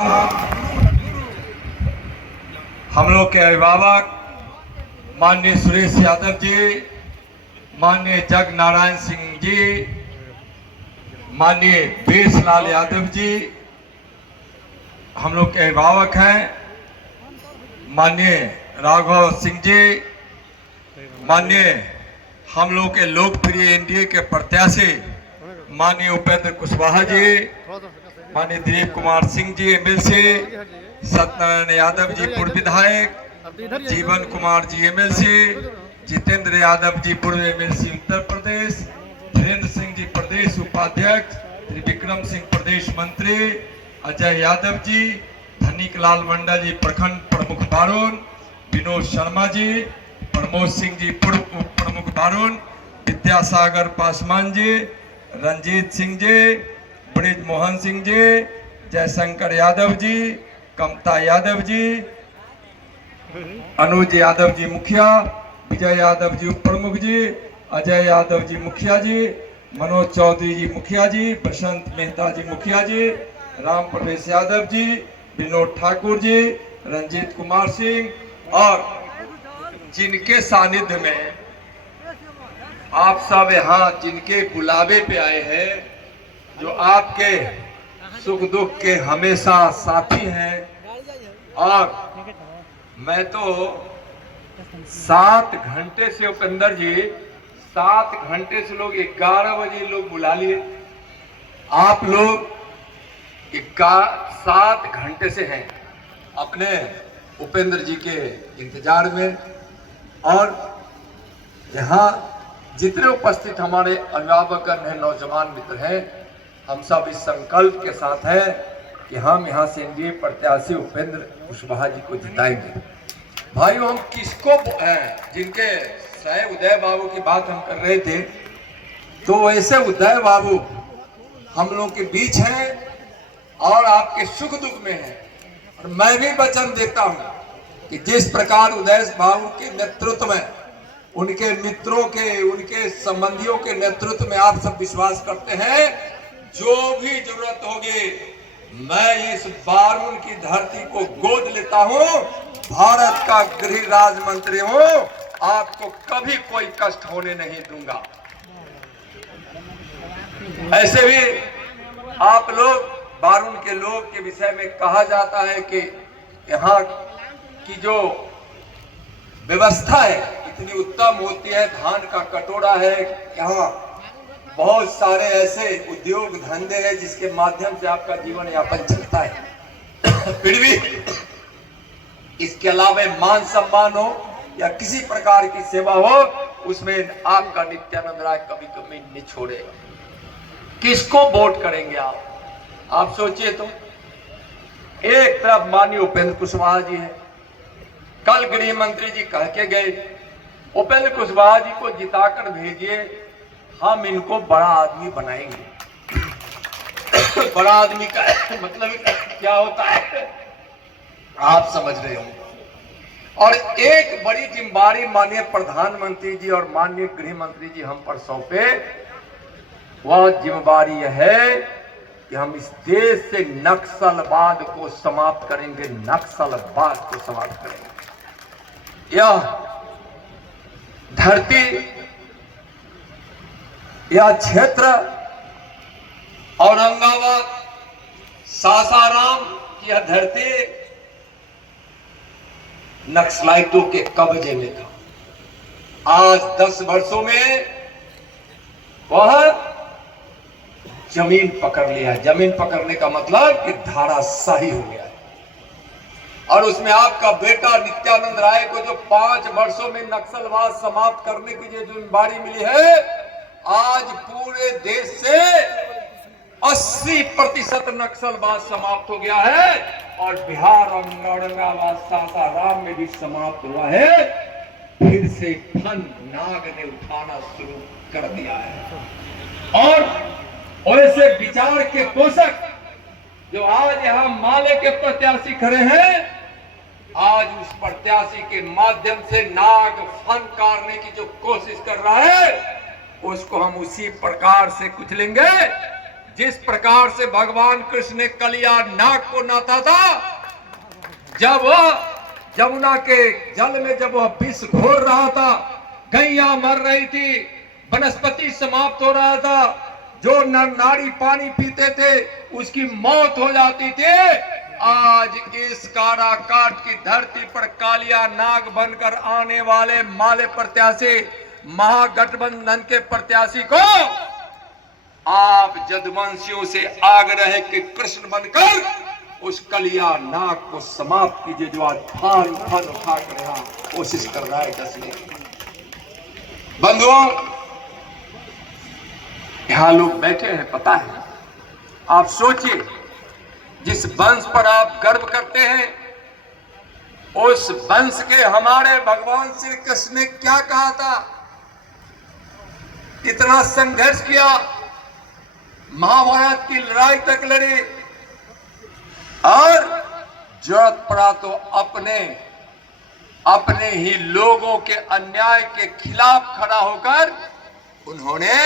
हम लोग के अभिभावक माननीय सुरेश यादव जी, माननीय जग नारायण सिंह जी, माननीय बेसलाल यादव जी हम लोग के अभिभावक हैं, माननीय राघव सिंह जी, माननीय हम लोग के लोकप्रिय एनडीए के प्रत्याशी माननीय उपेंद्र कुशवाहा जी, माननीय दिलीप कुमार सिंह जी एमएलसी, सत्यनारायण यादव जी पूर्व विधायक, जीवन कुमार जी एमएलसी, जितेंद्र यादव जी पूर्व एमएलसी उत्तर प्रदेश, धीरेन्द्र सिंह जी प्रदेश उपाध्यक्ष, त्रिविक्रम सिंह प्रदेश मंत्री, अजय यादव जी, धनिक लाल मंडल जी प्रखंड प्रमुख बारून, विनोद शर्मा जी, प्रमोद सिंह जी पूर्व उप प्रमुख बारून, विद्यासागर पासवान जी, रंजीत सिंह जी, ब्रिज मोहन सिंह जी, जयशंकर यादव जी, कमता यादव जी, अनुज यादव जी मुखिया, विजय यादव जी उप प्रमुख जी, अजय यादव जी मुखिया जी, मनोज चौधरी जी मुखिया जी, बसंत मेहता जी मुखिया जी, राम प्रवेश यादव जी, विनोद ठाकुर जी, रंजीत कुमार सिंह और जिनके सानिध्य में आप सब यहाँ जिनके बुलावे पे आए हैं, जो आपके सुख दुख के हमेशा साथी हैं। और मैं तो 7 घंटे से उपेंद्र जी 7 घंटे से लोग 11 बजे लोग बुला लिए, आप लोग 7 घंटे से हैं अपने उपेंद्र जी के इंतजार में। और यहाँ जितने उपस्थित हमारे अभिभावक हैं, नौजवान मित्र हैं, हम सब इस संकल्प के साथ हैं कि हम यहाँ से एनडीए प्रत्याशी उपेंद्र कुशवाहा जी को जिताएंगे। भाइयों, हम किसको जिनके सह उदय बाबू की बात हम कर रहे थे, तो ऐसे उदय बाबू हम लोग के बीच हैं और आपके सुख दुख में हैं। और मैं भी वचन देता हूं कि जिस प्रकार उदय बाबू के नेतृत्व में, उनके मित्रों के, उनके संबंधियों के नेतृत्व में आप सब विश्वास करते हैं, जो भी जरूरत होगी मैं इस बारून की धरती को गोद लेता हूं, भारत का गृह राज्य मंत्री हूं, आपको कभी कोई कष्ट होने नहीं दूंगा। ऐसे भी आप लोग बारून के लोग के विषय में कहा जाता है कि यहाँ की जो व्यवस्था है इतनी उत्तम होती है, धान का कटोरा है, यहाँ बहुत सारे ऐसे उद्योग धंधे हैं जिसके माध्यम से आपका जीवन यापन चलता है। फिर भी इसके अलावा मान सम्मान हो या किसी प्रकार की सेवा हो, उसमें आपका नित्यानंद राय कभी कभी नहीं छोड़ेगा। किसको वोट करेंगे आप सोचिए तो। एक तरफ माननीय उपेंद्र कुशवाहा जी है, कल गृह मंत्री जी कह के गए उपेंद्र कुशवाहा जी को जिताकर भेजिए, हम इनको बड़ा आदमी बनाएंगे। बड़ा आदमी का मतलब क्या होता है आप समझ रहे हो। और एक बड़ी जिम्मेदारी माननीय प्रधानमंत्री जी और माननीय गृह मंत्री जी हम पर सौंपे, वह जिम्मेदारी यह है कि हम इस देश से नक्सलवाद को समाप्त करेंगे, नक्सलवाद को समाप्त करेंगे। यह धरती, यह क्षेत्र औरंगाबाद, सासाराम की यह धरती नक्सलाइटों के कब्जे में था। आज 10 वर्षों में वह जमीन पकड़ लिया है। जमीन पकड़ने का मतलब कि धाराशाही हो गया है। और उसमें आपका बेटा नित्यानंद राय को जो 5 वर्षों में नक्सलवाद समाप्त करने की जो जिम्मेदारी मिली है, आज पूरे देश से 80% नक्सलवाद समाप्त हो गया है और बिहार और औरंगाबाद सासाराम में भी समाप्त हुआ है। फिर से फन नाग ने उठाना शुरू कर दिया है। और ऐसे विचार के पोषक जो आज यहाँ माले के प्रत्याशी खड़े हैं, आज उस प्रत्याशी के माध्यम से नाग फन काटने की जो कोशिश कर रहा है, उसको हम उसी प्रकार से कुचलेंगे जिस प्रकार से भगवान कृष्ण ने कलिया नाग को नाथा था, जब वह यमुना के जल में जब वह विष घोर रहा था, गैया मर रही थी, वनस्पति समाप्त हो रहा था, जो नर नारी पानी पीते थे उसकी मौत हो जाती थी। आज इस काराकाट की धरती पर कालिया नाग बनकर आने वाले माले प्रत्याशी, महागठबंधन के प्रत्याशी को आप यदुवंशियों से आग्रह है कि कृष्ण बनकर उस कलिया नाग को समाप्त कीजिए, जो आज थान थान उठा कर यहाँ कोशिश कर रहा है कसने की। बंधुओं, यहां लोग बैठे हैं, पता है, आप सोचिए, जिस वंश पर आप गर्व करते हैं, उस वंश के हमारे भगवान श्री कृष्ण ने क्या कहा था, कितना संघर्ष किया, महाभारत की लड़ाई तक लड़ी, और जरूरत पड़ा तो अपने ही लोगों के अन्याय के खिलाफ खड़ा होकर उन्होंने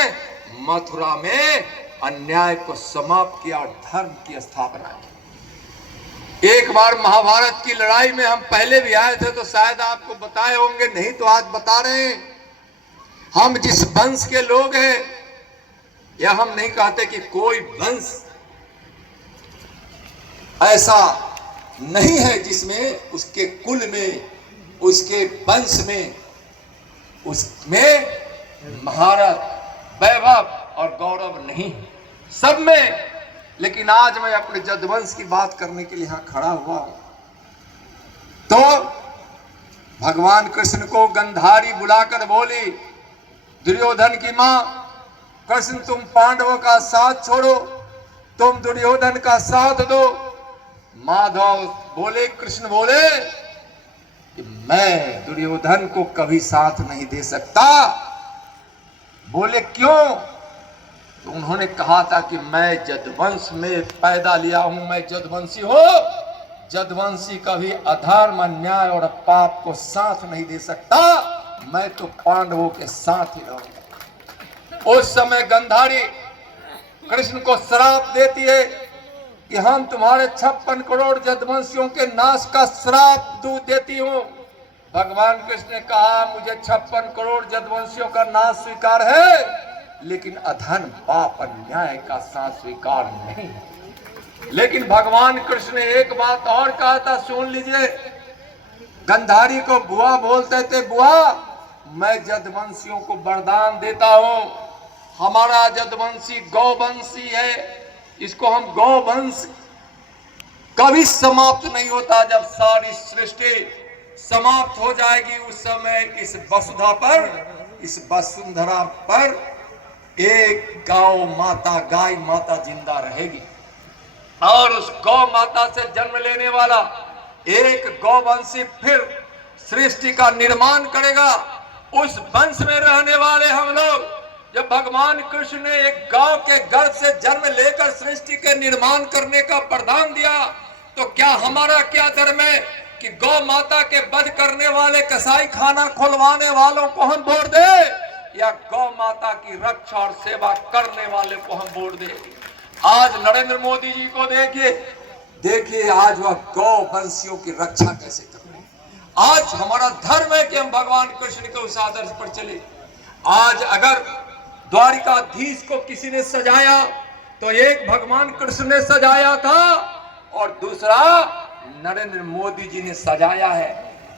मथुरा में अन्याय को समाप्त किया और धर्म की स्थापना की। एक बार महाभारत की लड़ाई में हम पहले भी आए थे तो शायद आपको बताए होंगे, नहीं तो आज बता रहे हैं। हम जिस वंश के लोग हैं, या हम नहीं कहते कि कोई वंश ऐसा नहीं है जिसमें उसके कुल में, उसके वंश में, उसमें महारत, वैभव और गौरव नहीं, सब में। लेकिन आज मैं अपने यदुवंश की बात करने के लिए यहां खड़ा हुआ हूं। तो भगवान कृष्ण को गंधारी बुलाकर बोली, दुर्योधन की मां, कृष्ण तुम पांडवों का साथ छोड़ो, तुम दुर्योधन का साथ दो। माधव बोले, कृष्ण बोले कि मैं दुर्योधन को कभी साथ नहीं दे सकता। बोले क्यों? तो उन्होंने कहा था कि मैं यदुवंश में पैदा लिया हूं, मैं यदुवंशी हूं, यदुवंशी कभी अधर्म, अन्याय और पाप को साथ नहीं दे सकता, मैं तो पांडवों के साथ ही रहूंगा। उस समय गंधारी कृष्ण को श्राप देती है कि हम तुम्हारे 56 करोड़ यदुवंशियों के नाश का श्राप देती हूं। भगवान कृष्ण ने कहा, मुझे 56 करोड़ यदुवंशियों का नाश स्वीकार है, लेकिन अधर्म, पाप, अन्याय का साथ स्वीकार नहीं। लेकिन भगवान कृष्ण ने एक बात और कहा था, सुन लीजिए। गंधारी को बुआ बोलते थे, बुआ मैं यदुवंशियों को वरदान देता हूं, हमारा यदुवंशी गौवंशी है, इसको हम गौवंश कभी समाप्त नहीं होता। जब सारी सृष्टि समाप्त हो जाएगी उस समय इस वसुधा पर, इस वसुंधरा पर एक गौ माता, गाय माता जिंदा रहेगी, और उस गौ माता से जन्म लेने वाला एक गौवंशी फिर सृष्टि का निर्माण करेगा। उस वंश में रहने वाले हम लोग, जब भगवान कृष्ण ने एक गांव के गर्भ से जन्म लेकर सृष्टि के निर्माण करने का वरदान दिया, तो क्या हमारा क्या धर्म है कि गौ माता के वध करने वाले, कसाई खाना खुलवाने वालों को हम वोट दे, या गौ माता की रक्षा और सेवा करने वाले को हम वोट दे? आज नरेंद्र मोदी जी को देखिए आज वह गौ वंशियों की रक्षा कैसे कर रहे हैं। आज हमारा धर्म है कि हम भगवान कृष्ण के उस आदर्श पर चले। आज अगर द्वारिकाधीश को किसी ने सजाया तो एक भगवान कृष्ण ने सजाया था और दूसरा नरेंद्र मोदी जी ने सजाया है।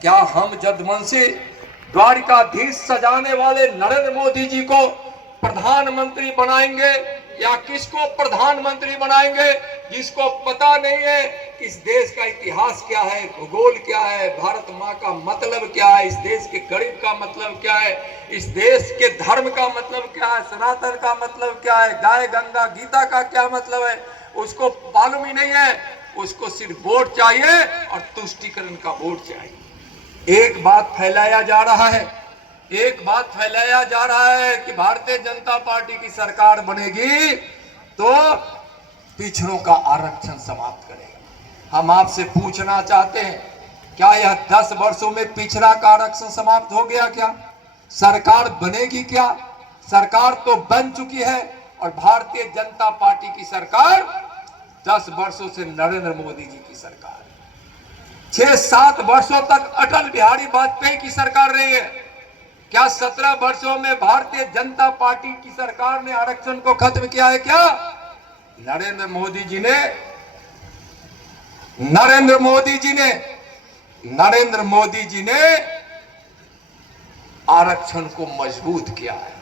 क्या हम यदुवंशी द्वारिकाधीश सजाने वाले नरेंद्र मोदी जी को प्रधानमंत्री बनाएंगे, या किसको प्रधानमंत्री बनाएंगे जिसको पता नहीं है कि इस देश का इतिहास क्या है, भूगोल क्या है, भारत माँ का मतलब क्या है, इस देश के गरीब का मतलब क्या है, इस देश के धर्म का मतलब क्या है, सनातन का मतलब क्या है, गाय गंगा गीता का क्या मतलब है, उसको मालूम ही नहीं है। उसको सिर्फ वोट चाहिए और तुष्टीकरण का वोट चाहिए। एक बात फैलाया जा रहा है, एक बात फैलाया जा रहा है कि भारतीय जनता पार्टी की सरकार बनेगी तो पिछड़ों का आरक्षण समाप्त करेगा। हम आपसे पूछना चाहते हैं, क्या यह 10 वर्षों में पिछड़ा का आरक्षण समाप्त हो गया? क्या सरकार बनेगी? क्या सरकार तो बन चुकी है, और भारतीय जनता पार्टी की सरकार 10 वर्षों से नरेंद्र मोदी जी की सरकार है। 6-7 वर्षों तक अटल बिहारी वाजपेयी की सरकार रही है। क्या 17 वर्षों में भारतीय जनता पार्टी की सरकार ने आरक्षण को खत्म किया है? क्या नरेंद्र मोदी जी ने आरक्षण को मजबूत किया है।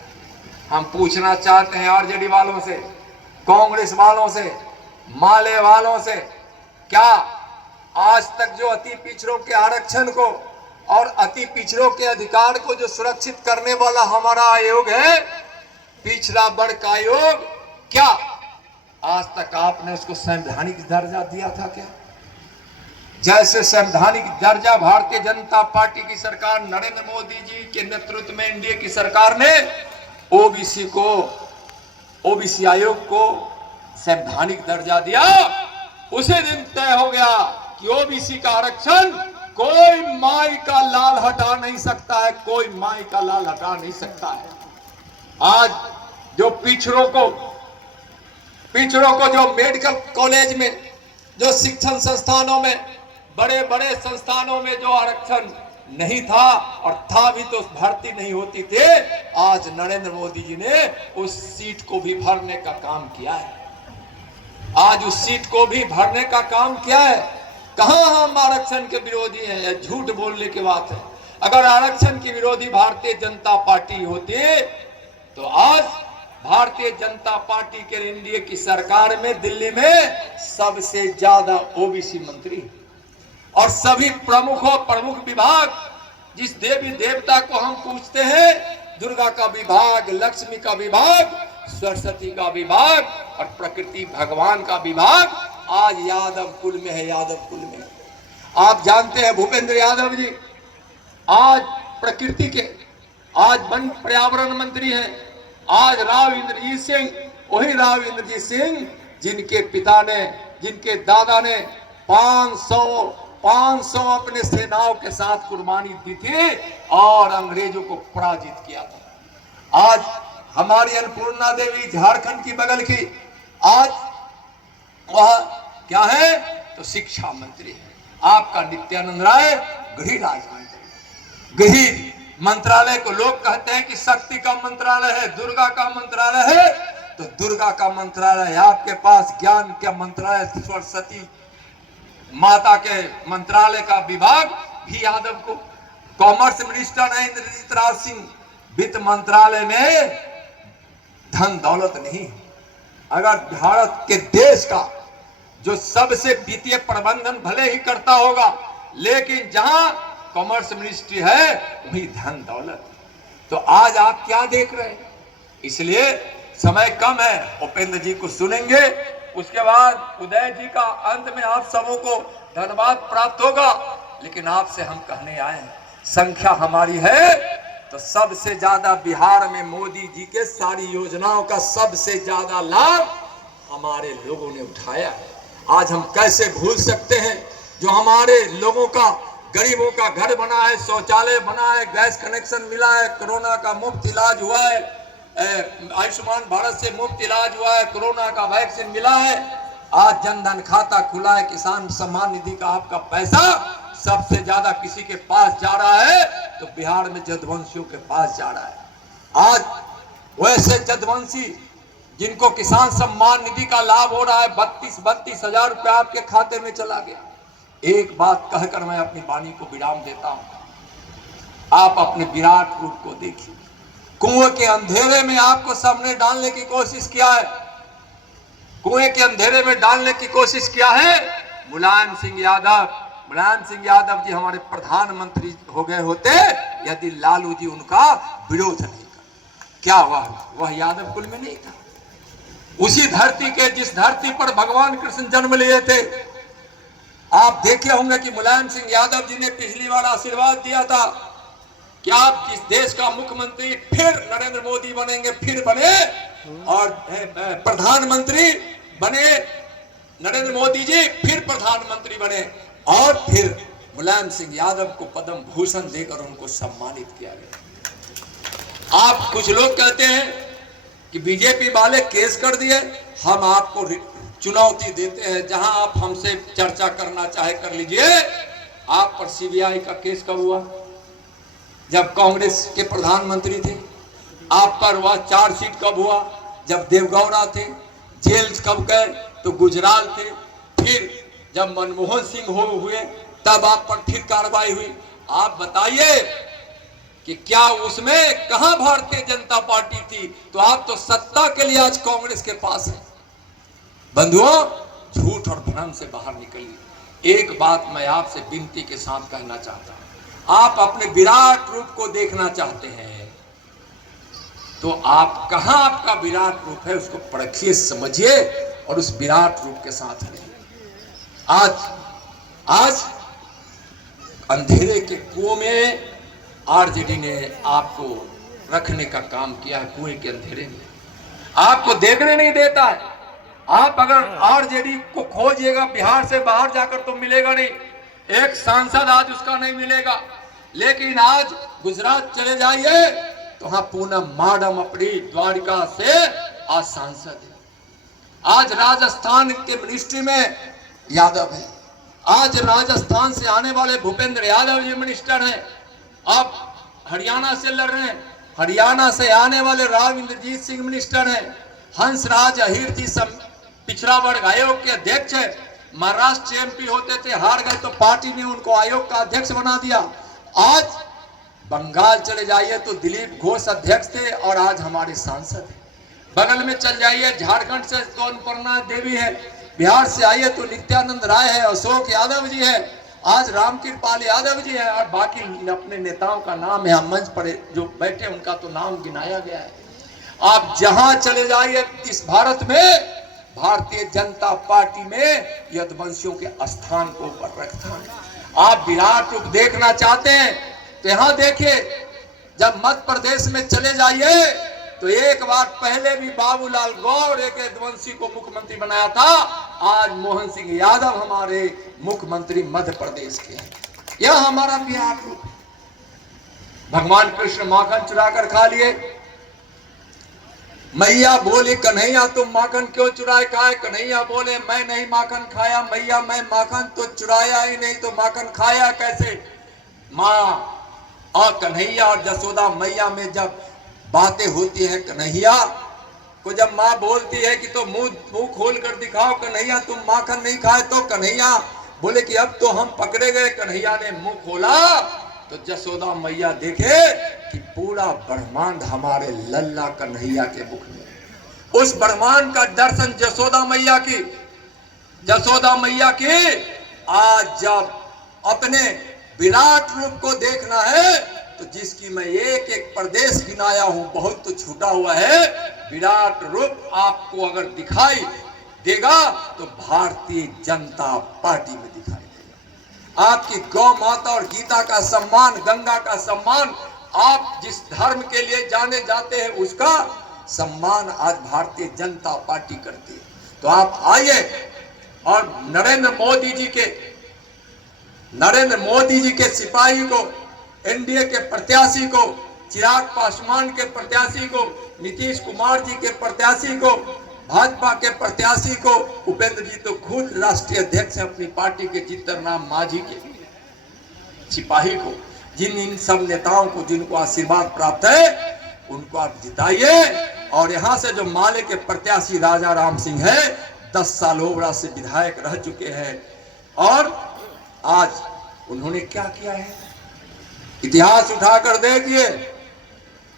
हम पूछना चाहते हैं आरजेडी वालों से, कांग्रेस वालों से, माले वालों से, क्या आज तक जो अति पिछड़ों के आरक्षण को और अति पिछड़ों के अधिकार को जो सुरक्षित करने वाला हमारा आयोग है, पिछड़ा वर्ग आयोग, क्या आज तक आपने उसको संवैधानिक दर्जा दिया था? क्या जैसे संवैधानिक दर्जा भारतीय जनता पार्टी की सरकार नरेंद्र मोदी जी के नेतृत्व में एनडीए की सरकार ने ओबीसी आयोग को संवैधानिक दर्जा दिया, उसे दिन तय हो गया कि ओबीसी का आरक्षण कोई माई का लाल हटा नहीं सकता है, कोई माई का लाल हटा नहीं सकता है। आज जो पिछड़ों को जो मेडिकल कॉलेज में, जो शिक्षण संस्थानों में, बड़े बड़े संस्थानों में जो आरक्षण नहीं था और था भी तो भर्ती नहीं होती थे, आज नरेंद्र मोदी जी ने उस सीट को भी भरने का काम किया है। आज उस सीट को भी भरने का काम किया है। कहां हम आरक्षण के विरोधी हैं? यह झूठ बोलने की बात है। अगर आरक्षण की विरोधी भारतीय जनता पार्टी होती तो आज भारतीय जनता पार्टी के एनडीए की सरकार में दिल्ली में सबसे ज्यादा ओबीसी मंत्री और सभी प्रमुख विभाग, जिस देवी देवता को हम पूछते हैं, दुर्गा का विभाग, लक्ष्मी का विभाग, सरस्वती का विभाग और प्रकृति भगवान का विभाग आज यादव कुल में है। यादव कुल में आप जानते हैं भूपेंद्र यादव जी आज प्रकृति के, आज वन पर्यावरण मंत्री हैं। आज राव इंद्रजीत सिंह, वही राव इंद्रजीत सिंह जिनके पिता ने, जिनके दादा ने 500 अपने सेनाओं के साथ कुर्बानी दी थी और अंग्रेजों को पराजित किया था। आज हमारी अन्नपूर्णा देवी झारखंड की बगल की, आज वह क्या है तो शिक्षा मंत्री है। आपका नित्यानंद राय गृह राज्य मंत्री। गृह मंत्रालय को लोग कहते हैं कि शक्ति का मंत्रालय है, दुर्गा का मंत्रालय है, तो दुर्गा का मंत्रालय है। आपके पास ज्ञान का मंत्रालय, सरस्वती माता के मंत्रालय का विभाग भी यादव को। कॉमर्स मिनिस्टर है इंद्रजीत राज सिंह, वित्त मंत्रालय में धन दौलत नहीं। अगर भारत के देश का जो सबसे वित्तीय प्रबंधन भले ही करता होगा, लेकिन जहां कॉमर्स मिनिस्ट्री है वही धन दौलत। तो आज आप क्या देख रहे हैं? इसलिए समय कम है, उपेंद्र जी को सुनेंगे, उसके बाद उदय जी का अंत में आप सबों को धन्यवाद प्राप्त होगा। लेकिन आपसे हम कहने आए हैं, संख्या हमारी है तो सबसे ज्यादा बिहार में मोदी जी के सारी योजनाओं का सबसे ज्यादा लाभ हमारे लोगों ने उठाया है। आज हम कैसे भूल सकते हैं जो हमारे लोगों का, गरीबों का घर बना है, शौचालय बना है, गैस कनेक्शन मिला है, कोरोना का मुफ्त इलाज हुआ है, आयुष्मान भारत से मुफ्त इलाज हुआ है, कोरोना का वैक्सीन मिला है, आज जनधन खाता खुला है, किसान सम्मान निधि का आपका पैसा सबसे ज्यादा किसी के पास जा रहा है तो बिहार में जदवंशियों के पास जा रहा है। आज वैसे जदवंशी जिनको किसान सम्मान निधि का लाभ हो रहा है, 32 हजार रुपया आपके खाते में चला गया। एक बात कहकर मैं अपनी वाणी को विराम देता हूं। आप अपने विराट रूप को देखिए। कुएं के अंधेरे में आपको सबने डालने की कोशिश किया है, कुएं के अंधेरे में डालने की कोशिश किया है। मुलायम सिंह यादव जी हमारे प्रधानमंत्री हो गए होते यदि लालू जी उनका विरोध नहीं करते। क्या वह यादव कुल में नहीं था? उसी धरती के, जिस धरती पर भगवान कृष्ण जन्म लिए थे। आप देखे होंगे कि मुलायम सिंह यादव जी ने पिछली बार आशीर्वाद दिया था कि आप किस देश का मुख्यमंत्री फिर नरेंद्र मोदी बनेंगे, फिर बने और प्रधानमंत्री बने नरेंद्र मोदी जी, फिर प्रधानमंत्री बने और फिर मुलायम सिंह यादव को पद्म भूषण देकर उनको सम्मानित किया गया। आप कुछ लोग कहते हैं कि बीजेपी वाले केस कर दिए, हम आपको चुनौती देते हैं, जहां आप हमसे चर्चा करना चाहे कर लीजिए। आप पर सीबीआई का केस कब हुआ? जब कांग्रेस के प्रधानमंत्री थे। आप पर वह चार्जशीट कब हुआ? जब देवगौड़ा थे। जेल कब गए? तो गुजराल थे। फिर जब मनमोहन सिंह हुए तब आप पर फिर कार्रवाई हुई। आप बताइए कि क्या उसमें कहां भारतीय जनता पार्टी थी? तो आप तो सत्ता के लिए आज कांग्रेस के पास है। बंधुओं, झूठ और भ्रम से बाहर निकलिए। एक बात मैं आपसे विनती के साथ कहना चाहता हूं, आप अपने विराट रूप को देखना चाहते हैं तो आप कहां आपका विराट रूप है उसको परखिए, समझिए और उस विराट रूप के साथ रहिए। आज अंधेरे के कुएं में आरजेडी ने आपको रखने का काम किया है। कुएं के अंधेरे में आपको देखने नहीं देता है। आप अगर आरजेडी को खोजिएगा बिहार से बाहर जाकर तो मिलेगा नहीं, एक सांसद आज उसका नहीं मिलेगा। लेकिन आज गुजरात चले जाइए तो हाँ, पूनम माडम अपनी द्वारिका से आज सांसद है। आज राजस्थान के मिनिस्ट्री में यादव है। आज राजस्थान से आने वाले भूपेंद्र यादव जी मिनिस्टर हैं। आप हरियाणा से लड़ रहे हैं, हरियाणा से आने वाले राव इंद्रजीत सिंह मिनिस्टर हैं। हंसराज अहीर जी पिछड़ा वर्ग आयोग के अध्यक्ष है। महाराष्ट्र एमपी होते थे, हार गए तो पार्टी ने उनको आयोग का अध्यक्ष बना दिया। आज बंगाल चले जाइए तो दिलीप घोष अध्यक्ष थे और आज हमारे सांसद हैं। बगल में चल जाइए झारखंड से तो अन्नपूर्णा देवी है, बिहार से आइए तो नित्यानंद राय है, अशोक यादव जी है, आज रामकृपाल यादव जी है और बाकी अपने नेताओं का नाम है मंच पर जो बैठे उनका तो नाम गिनाया गया है। आप जहां चले जाइए इस भारत में भारतीय जनता पार्टी में यदुवंशियों के स्थान को ऊपर रखता है। आप विराट रूप देखना चाहते हैं तो यहां देखिए, जब मध्य प्रदेश में चले जाइए तो एक बार पहले भी बाबूलाल गौर एक यदुवंशी को मुख्यमंत्री बनाया था। आज मोहन सिंह यादव हमारे मुख्यमंत्री मध्य प्रदेश के हैं। यह हमारा विराट रूप है। भगवान कृष्ण माखन चुरा कर खा लिए। मैया बोली कन्हैया तुम माखन क्यों चुराए खाए? कन्हैया बोले मैं नहीं माखन खाया। मैया मैं माखन तो चुराया ही नहीं तो माखन खाया कैसे? माँ और कन्हैया और जसोदा मैया में जब बातें होती है, कन्हैया को जब माँ बोलती है कि तो मुंह खोल कर दिखाओ कन्हैया तुम माखन नहीं खाए, तो कन्हैया बोले कि अब तो हम पकड़े गए। कन्हैया ने मुंह खोला तो जसोदा मैया देखे कि पूरा ब्रह्मांड हमारे लल्ला कन्हैया के मुख में। उस ब्रह्मांड का दर्शन जसोदा मैया की आज जब अपने विराट रूप को देखना है तो जिसकी मैं एक एक प्रदेश गिनाया हूं, बहुत तो छूटा हुआ है। विराट रूप आपको अगर दिखाई देगा तो भारतीय जनता पार्टी में दिखाई देगा। आपकी गौ माता और गीता का सम्मान, गंगा का सम्मान, आप जिस धर्म के लिए जाने जाते हैं उसका सम्मान आज भारतीय जनता पार्टी करती है। तो आप आइए और नरेंद्र मोदी जी के सिपाही को, एनडीए के प्रत्याशी को, चिराग पासवान के प्रत्याशी को, नीतीश कुमार जी के प्रत्याशी को, भाजपा के प्रत्याशी को, उपेंद्र जी तो खुद राष्ट्रीय अध्यक्ष हैं अपनी पार्टी के, जीतन राम मांझी के सिपाही को, इन सब नेताओं को जिनको आशीर्वाद प्राप्त है उनको आप जिताइए। और यहां से जो माले के प्रत्याशी राजा राम सिंह है, 10 साल ओबरा से विधायक रह चुके हैं और आज उन्होंने क्या किया है इतिहास उठाकर देखिए।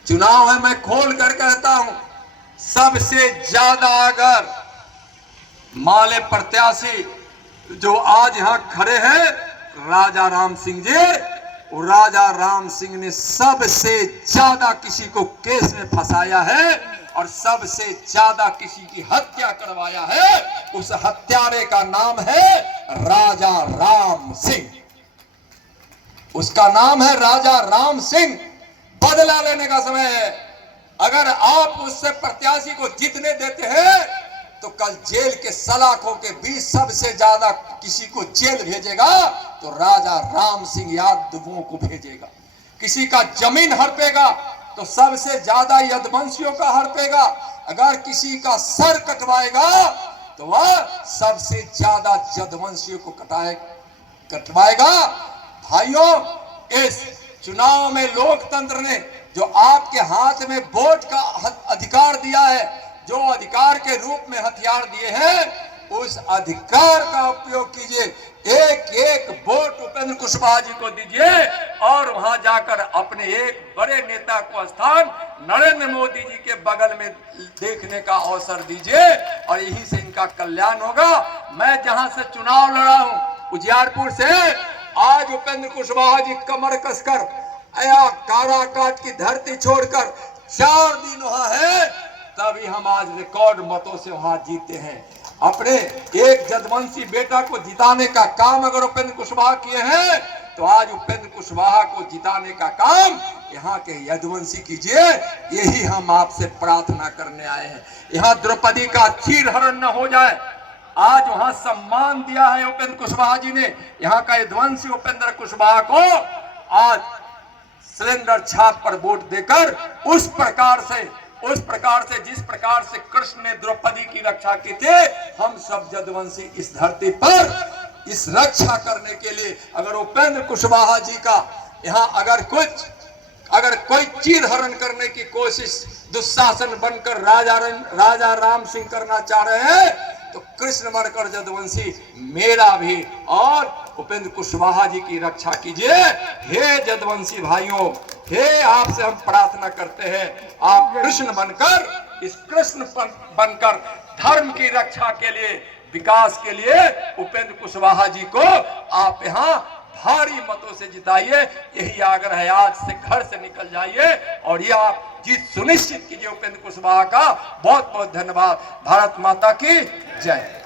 चुनाव है, मैं खोल कर कहता हूं, सबसे ज्यादा अगर माले प्रत्याशी जो आज यहां खड़े हैं राजा राम सिंह जी, और राजा राम सिंह ने सबसे ज्यादा किसी को केस में फंसाया है और सबसे ज्यादा किसी की हत्या करवाया है। उस हत्यारे का नाम है राजा राम सिंह, उसका नाम है राजा राम सिंह। बदला लेने का समय है। अगर आप उससे प्रत्याशी को जीतने देते हैं तो कल जेल के सलाखों के बीच सबसे ज्यादा किसी को जेल भेजेगा तो राजा राम सिंह यादवों को भेजेगा। किसी का जमीन हड़पेगा तो सबसे ज्यादा यदुवंशियों का हड़पेगा। अगर किसी का सर कटवाएगा तो वह सबसे ज्यादा यदुवंशियों को कटवाएगा। भाइयों, इस चुनाव में लोकतंत्र ने जो आपके हाथ में वोट का अधिकार दिया है, जो अधिकार के रूप में हथियार दिए हैं, उस अधिकार का उपयोग कीजिए। एक एक वोट उपेंद्र कुशवाहा जी को दीजिए और वहां जाकर अपने एक बड़े नेता को स्थान नरेंद्र मोदी जी के बगल में देखने का अवसर दीजिए और यही से इनका कल्याण होगा। मैं जहां से चुनाव लड़ा हूं, उजियारपुर से, आज उपेंद्र कुशवाहा जी कमर कसकर काराकाट की धरती छोड़कर 4 दिन वहां है, तभी हम आज रिकॉर्ड मतों से वहां जीते हैं। अपने एक यदुवंशी बेटा को जिताने का काम अगर उपेंद्र कुशवाहा किए हैं, तो आज उपेंद्र कुशवाहा को जिताने का काम यहाँ के यदुवंशी कीजिए। यही हम आपसे प्रार्थना करने आए हैं। यहाँ द्रौपदी का चीरहरण न हो जाए। आज वहां सम्मान दिया है उपेंद्र कुशवाहा जी ने। यहाँ का यदुवंशी उपेंद्र कुशवाहा को आज सिलेंडर छाप पर वोट देकर उस प्रकार से जिस प्रकार से कृष्ण ने द्रौपदी की रक्षा की थी, हम सब यदुवंशी इस धरती पर इस रक्षा करने के लिए, अगर उपेंद्र कुशवाहा जी का यहाँ अगर कोई चीरहरण करने की कोशिश दुशासन बनकर राजा राम सिंह करना चाह रहे हैं, तो कृष्ण बनकर यदुवंशी मेरा भी और उपेंद्र कुशवाहा जी की रक्षा कीजिए। हे यदुवंशी भाइयों, हे आपसे हम प्रार्थना करते हैं, आप कृष्ण बनकर, इस कृष्ण बनकर धर्म की रक्षा के लिए, विकास के लिए उपेंद्र कुशवाहा जी को आप यहाँ भारी मतों से जिताइए। यही आग्रह है। आज से घर से निकल जाइए और ये आप जीत सुनिश्चित कीजिए उपेंद्र कुशवाहा का। बहुत बहुत धन्यवाद। भारत माता की जय।